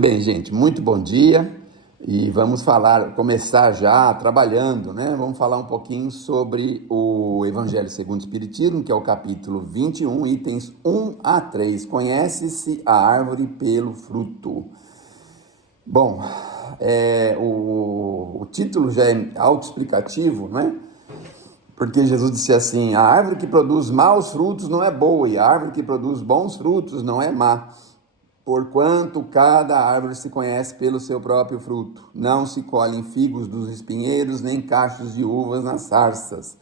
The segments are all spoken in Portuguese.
Bem, gente, muito bom dia e vamos começar já trabalhando, né? Vamos falar um pouquinho sobre o Evangelho segundo o Espiritismo, que é o capítulo 21, itens 1 a 3. Conhece-se a árvore pelo fruto. Bom, o título já é autoexplicativo, né? Porque Jesus disse assim: a árvore que produz maus frutos não é boa, e a árvore que produz bons frutos não é má. Porquanto cada árvore se conhece pelo seu próprio fruto. Não se colhem figos dos espinheiros, nem cachos de uvas nas sarças.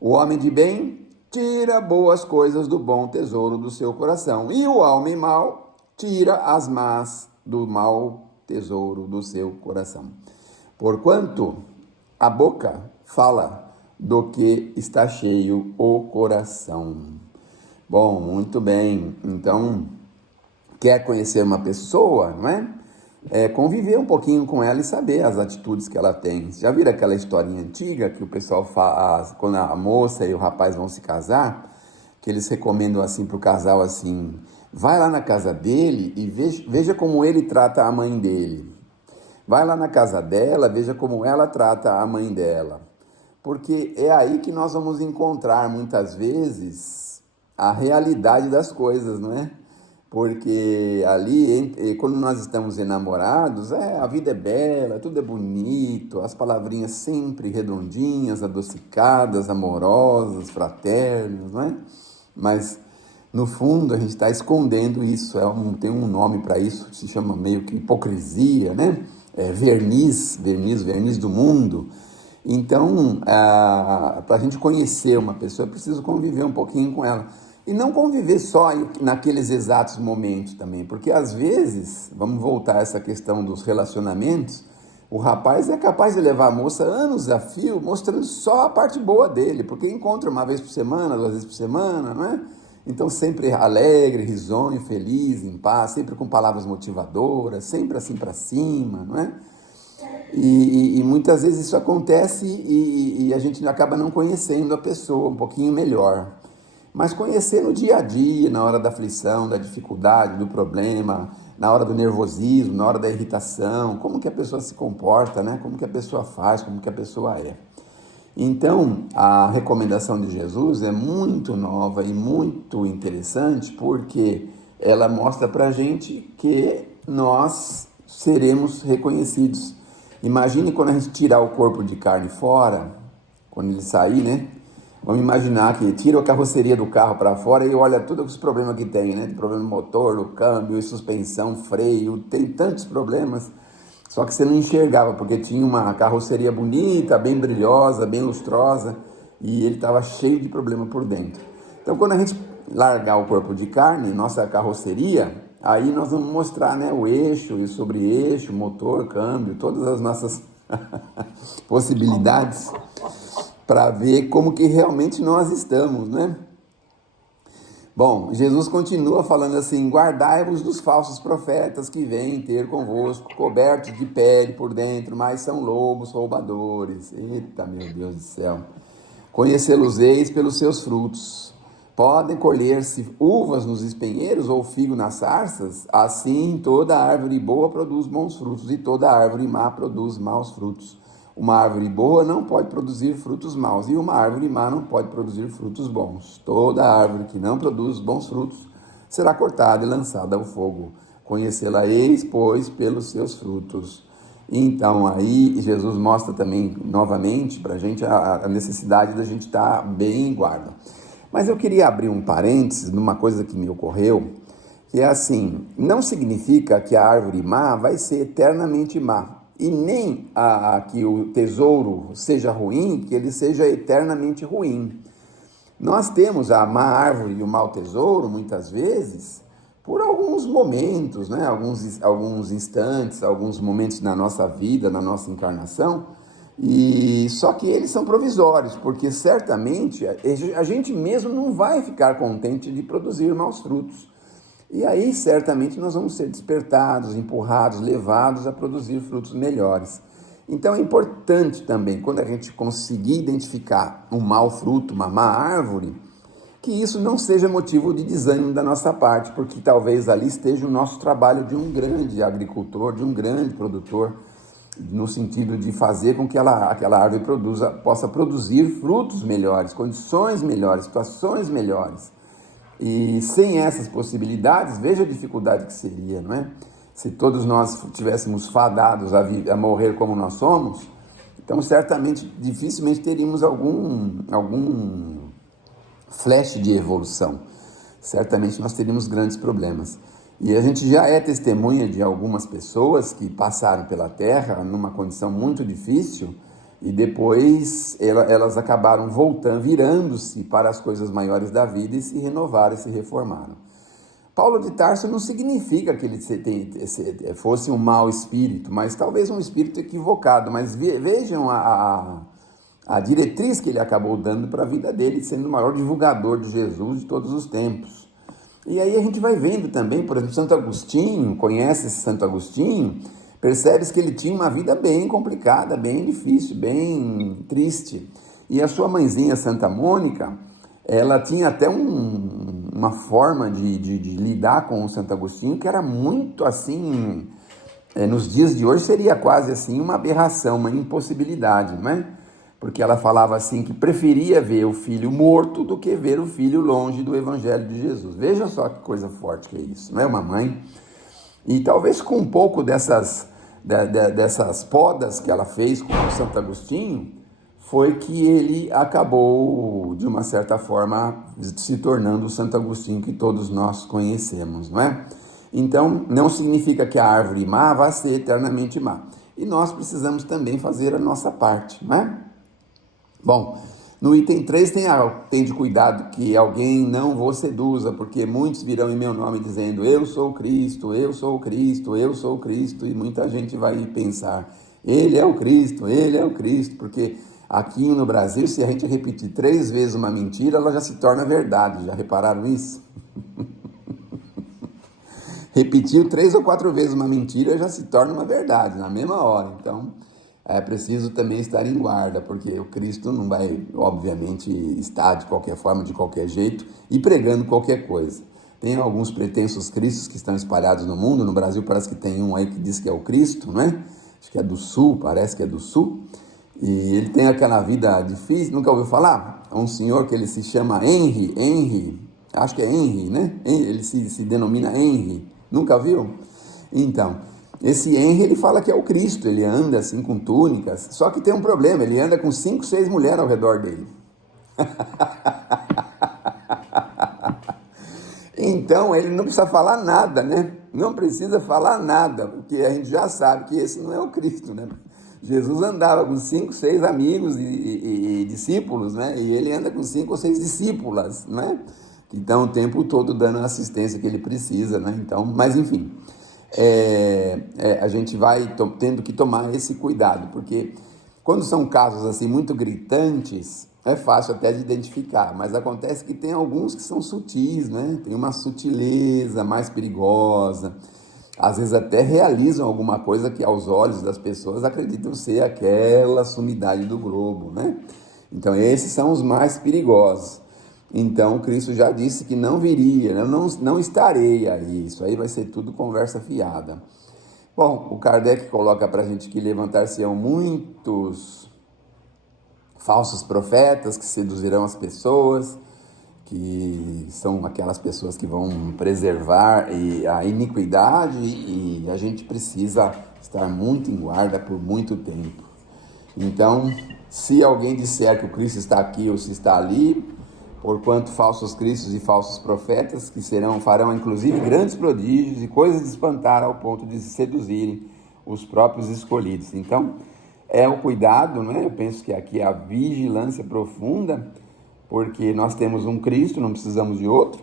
O homem de bem tira boas coisas do bom tesouro do seu coração, e o homem mau tira as más do mau tesouro do seu coração. Porquanto a boca fala do que está cheio o coração. Bom, muito bem. Então, quer conhecer uma pessoa, não é? Conviver um pouquinho com ela e saber as atitudes que ela tem. Já viram aquela historinha antiga que o pessoal faz quando a moça e o rapaz vão se casar, que eles recomendam assim para o casal assim: vai lá na casa dele e veja como ele trata a mãe dele. Vai lá na casa dela, veja como ela trata a mãe dela. Porque é aí que nós vamos encontrar muitas vezes a realidade das coisas, não é? Porque ali, quando nós estamos enamorados, a vida é bela, tudo é bonito, as palavrinhas sempre redondinhas, adocicadas, amorosas, fraternas, não é? Mas, no fundo, a gente está escondendo isso, tem um nome para isso, que se chama meio que hipocrisia, né? Verniz do mundo. Então, para a gente conhecer uma pessoa, é preciso conviver um pouquinho com ela. E não conviver só naqueles exatos momentos também, porque às vezes, vamos voltar a essa questão dos relacionamentos, o rapaz é capaz de levar a moça anos a fio, mostrando só a parte boa dele, porque encontra uma vez por semana, 2 vezes por semana, não é? Então sempre alegre, risonho, feliz, em paz, sempre com palavras motivadoras, sempre assim para cima, não é? E muitas vezes isso acontece e a gente acaba não conhecendo a pessoa um pouquinho melhor. Mas conhecer no dia a dia, na hora da aflição, da dificuldade, do problema, na hora do nervosismo, na hora da irritação, como que a pessoa se comporta, né? Como que a pessoa faz, como que a pessoa é. Então, a recomendação de Jesus é muito nova e muito interessante, porque ela mostra pra gente que nós seremos reconhecidos. Imagine quando a gente tirar o corpo de carne fora, quando ele sair, né? Vamos imaginar que tira a carroceria do carro para fora e olha todos os problemas que tem, né? Tem problema no motor, no câmbio, suspensão, freio, tem tantos problemas. Só que você não enxergava, porque tinha uma carroceria bonita, bem brilhosa, bem lustrosa, e ele estava cheio de problema por dentro. Então, quando a gente largar o corpo de carne, nossa carroceria, aí nós vamos mostrar, né, o eixo e o sobre-eixo, motor, câmbio, todas as nossas possibilidades, para ver como que realmente nós estamos, né? Bom, Jesus continua falando assim: guardai-vos dos falsos profetas que vêm ter convosco, cobertos de pele por dentro, mas são lobos roubadores. Eita, meu Deus do céu. Conhecê-los-eis pelos seus frutos. Podem colher-se uvas nos espinheiros ou figo nas sarças? Assim, toda árvore boa produz bons frutos, e toda árvore má produz maus frutos. Uma árvore boa não pode produzir frutos maus, e uma árvore má não pode produzir frutos bons. Toda árvore que não produz bons frutos será cortada e lançada ao fogo. Conhecê-la-eis, pois, pelos seus frutos. Então, aí, Jesus mostra também, novamente, para a gente a necessidade da gente estar bem em guarda. Mas eu queria abrir um parênteses numa coisa que me ocorreu, que é assim: não significa que a árvore má vai ser eternamente má. E nem que o tesouro seja ruim, que ele seja eternamente ruim. Nós temos a má árvore e o mau tesouro, muitas vezes, por alguns momentos, né? alguns instantes, alguns momentos na nossa vida, na nossa encarnação, e só que eles são provisórios, porque certamente a gente mesmo não vai ficar contente de produzir maus frutos. E aí, certamente, nós vamos ser despertados, empurrados, levados a produzir frutos melhores. Então, é importante também, quando a gente conseguir identificar um mau fruto, uma má árvore, que isso não seja motivo de desânimo da nossa parte, porque talvez ali esteja o nosso trabalho de um grande agricultor, de um grande produtor, no sentido de fazer com que aquela árvore possa produzir frutos melhores, condições melhores, situações melhores. E sem essas possibilidades, veja a dificuldade que seria, não é? Se todos nós tivéssemos fadados a morrer como nós somos, então certamente, dificilmente teríamos algum flash de evolução. Certamente nós teríamos grandes problemas. E a gente já é testemunha de algumas pessoas que passaram pela Terra numa condição muito difícil e depois elas acabaram voltando, virando-se para as coisas maiores da vida e se renovaram e se reformaram. Paulo de Tarso não significa que ele fosse um mau espírito, mas talvez um espírito equivocado. Mas vejam a diretriz que ele acabou dando para a vida dele, sendo o maior divulgador de Jesus de todos os tempos. E aí a gente vai vendo também, por exemplo, Santo Agostinho, conhece esse Santo Agostinho, percebes que ele tinha uma vida bem complicada, bem difícil, bem triste. E a sua mãezinha, Santa Mônica, ela tinha até uma forma de lidar com o Santo Agostinho que era muito assim, nos dias de hoje seria quase assim uma aberração, uma impossibilidade, não é? Porque ela falava assim que preferia ver o filho morto do que ver o filho longe do Evangelho de Jesus. Veja só que coisa forte que é isso, não é, uma mãe? E talvez com um pouco dessas podas que ela fez com o Santo Agostinho, foi que ele acabou, de uma certa forma, se tornando o Santo Agostinho que todos nós conhecemos, não é? Então, não significa que a árvore má vá ser eternamente má. E nós precisamos também fazer a nossa parte, não é? Bom, no item 3 tem de cuidado que alguém não vos seduza, porque muitos virão em meu nome dizendo, eu sou Cristo, eu sou Cristo, eu sou Cristo, e muita gente vai pensar, ele é o Cristo, porque aqui no Brasil, se a gente repetir 3 vezes uma mentira, ela já se torna verdade, já repararam isso? Repetiu 3 ou 4 vezes uma mentira, já se torna uma verdade, na mesma hora, então é preciso também estar em guarda, porque o Cristo não vai, obviamente, estar de qualquer forma, de qualquer jeito, e pregando qualquer coisa. Tem alguns pretensos cristos que estão espalhados no mundo, no Brasil parece que tem um aí que diz que é o Cristo, não é? Acho que é do Sul, parece que é do Sul, e ele tem aquela vida difícil, nunca ouviu falar? Um senhor que ele se chama Henry, acho que é Henry, né? Ele se denomina Henry, nunca viu? Então, esse Henry, ele fala que é o Cristo, ele anda assim com túnicas, só que tem um problema, ele anda com 5, 6 mulheres ao redor dele. Então, ele não precisa falar nada, né? Não precisa falar nada, porque a gente já sabe que esse não é o Cristo, né? Jesus andava com 5, 6 amigos e discípulos, né? E ele anda com 5 ou 6 discípulas, né? Que estão o tempo todo dando a assistência que ele precisa, né? Então, mas enfim, a gente vai tendo que tomar esse cuidado, porque quando são casos assim muito gritantes, é fácil até de identificar, mas acontece que tem alguns que são sutis, né? Tem uma sutileza mais perigosa, às vezes até realizam alguma coisa que aos olhos das pessoas acreditam ser aquela sumidade do globo, né? Então esses são os mais perigosos. Então Cristo já disse que não viria, não estarei aí, isso aí vai ser tudo conversa fiada. Bom, o Kardec coloca para a gente que levantar-se-ão muitos falsos profetas que seduzirão as pessoas, que são aquelas pessoas que vão preservar a iniquidade, e a gente precisa estar muito em guarda por muito tempo. Então, se alguém disser que o Cristo está aqui ou se está ali, porquanto falsos cristos e falsos profetas, que farão inclusive grandes prodígios e coisas de espantar ao ponto de seduzirem os próprios escolhidos. Então, é o cuidado, né? Eu penso que aqui é a vigilância profunda, porque nós temos um Cristo, não precisamos de outro,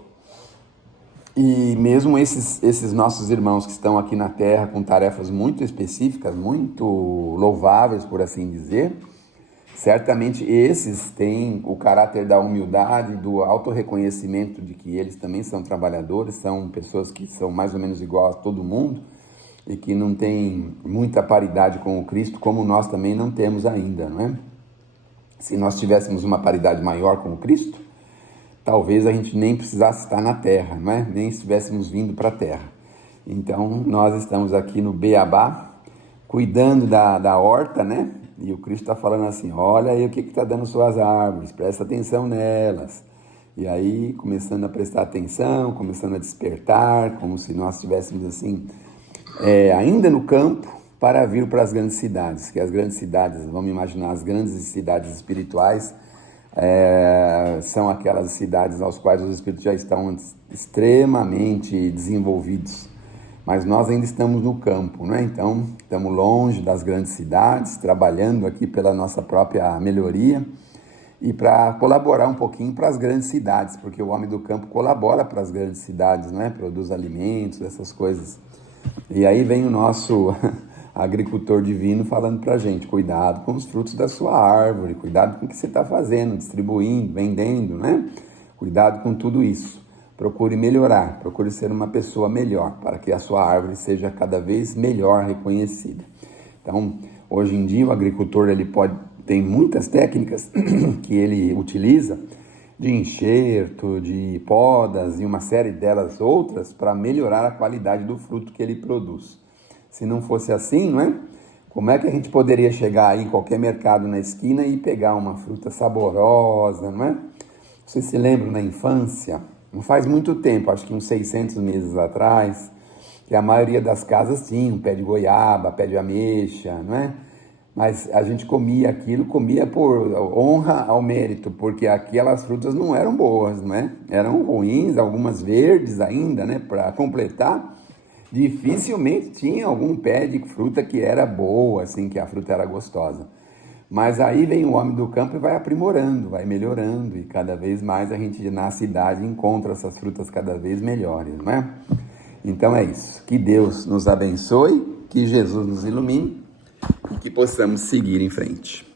e mesmo esses nossos irmãos que estão aqui na Terra com tarefas muito específicas, muito louváveis, por assim dizer, certamente esses têm o caráter da humildade, do autorreconhecimento de que eles também são trabalhadores, são pessoas que são mais ou menos igual a todo mundo e que não têm muita paridade com o Cristo, como nós também não temos ainda, não é? Se nós tivéssemos uma paridade maior com o Cristo, talvez a gente nem precisasse estar na terra, não é? Nem estivéssemos vindo para a terra. Então, nós estamos aqui no Beabá, cuidando da horta, né? E o Cristo está falando assim, olha aí o que está dando suas árvores, presta atenção nelas. E aí, começando a prestar atenção, começando a despertar, como se nós estivéssemos assim, ainda no campo, para vir para as grandes cidades, que as grandes cidades, vamos imaginar, as grandes cidades espirituais, são aquelas cidades aos quais os espíritos já estão extremamente desenvolvidos. Mas nós ainda estamos no campo, né? Então, estamos longe das grandes cidades, trabalhando aqui pela nossa própria melhoria e para colaborar um pouquinho para as grandes cidades, porque o homem do campo colabora para as grandes cidades, né? Produz alimentos, essas coisas. E aí vem o nosso agricultor divino falando para a gente, cuidado com os frutos da sua árvore, cuidado com o que você está fazendo, distribuindo, vendendo, né? Cuidado com tudo isso. Procure melhorar, procure ser uma pessoa melhor, para que a sua árvore seja cada vez melhor reconhecida. Então, hoje em dia, o agricultor tem muitas técnicas que ele utiliza, de enxerto, de podas e uma série delas outras, para melhorar a qualidade do fruto que ele produz. Se não fosse assim, não é? Como é que a gente poderia chegar aí em qualquer mercado na esquina e pegar uma fruta saborosa, não é? Vocês se lembram na infância? Não faz muito tempo, acho que uns 600 meses atrás, que a maioria das casas tinha um pé de goiaba, pé de ameixa, não é? Mas a gente comia aquilo, comia por honra ao mérito, porque aquelas frutas não eram boas, não é? Eram ruins, algumas verdes ainda, né? Para completar, dificilmente tinha algum pé de fruta que era boa, assim, que a fruta era gostosa. Mas aí vem o homem do campo e vai aprimorando, vai melhorando, e cada vez mais a gente na cidade encontra essas frutas cada vez melhores, não é? Então é isso. Que Deus nos abençoe, que Jesus nos ilumine e que possamos seguir em frente.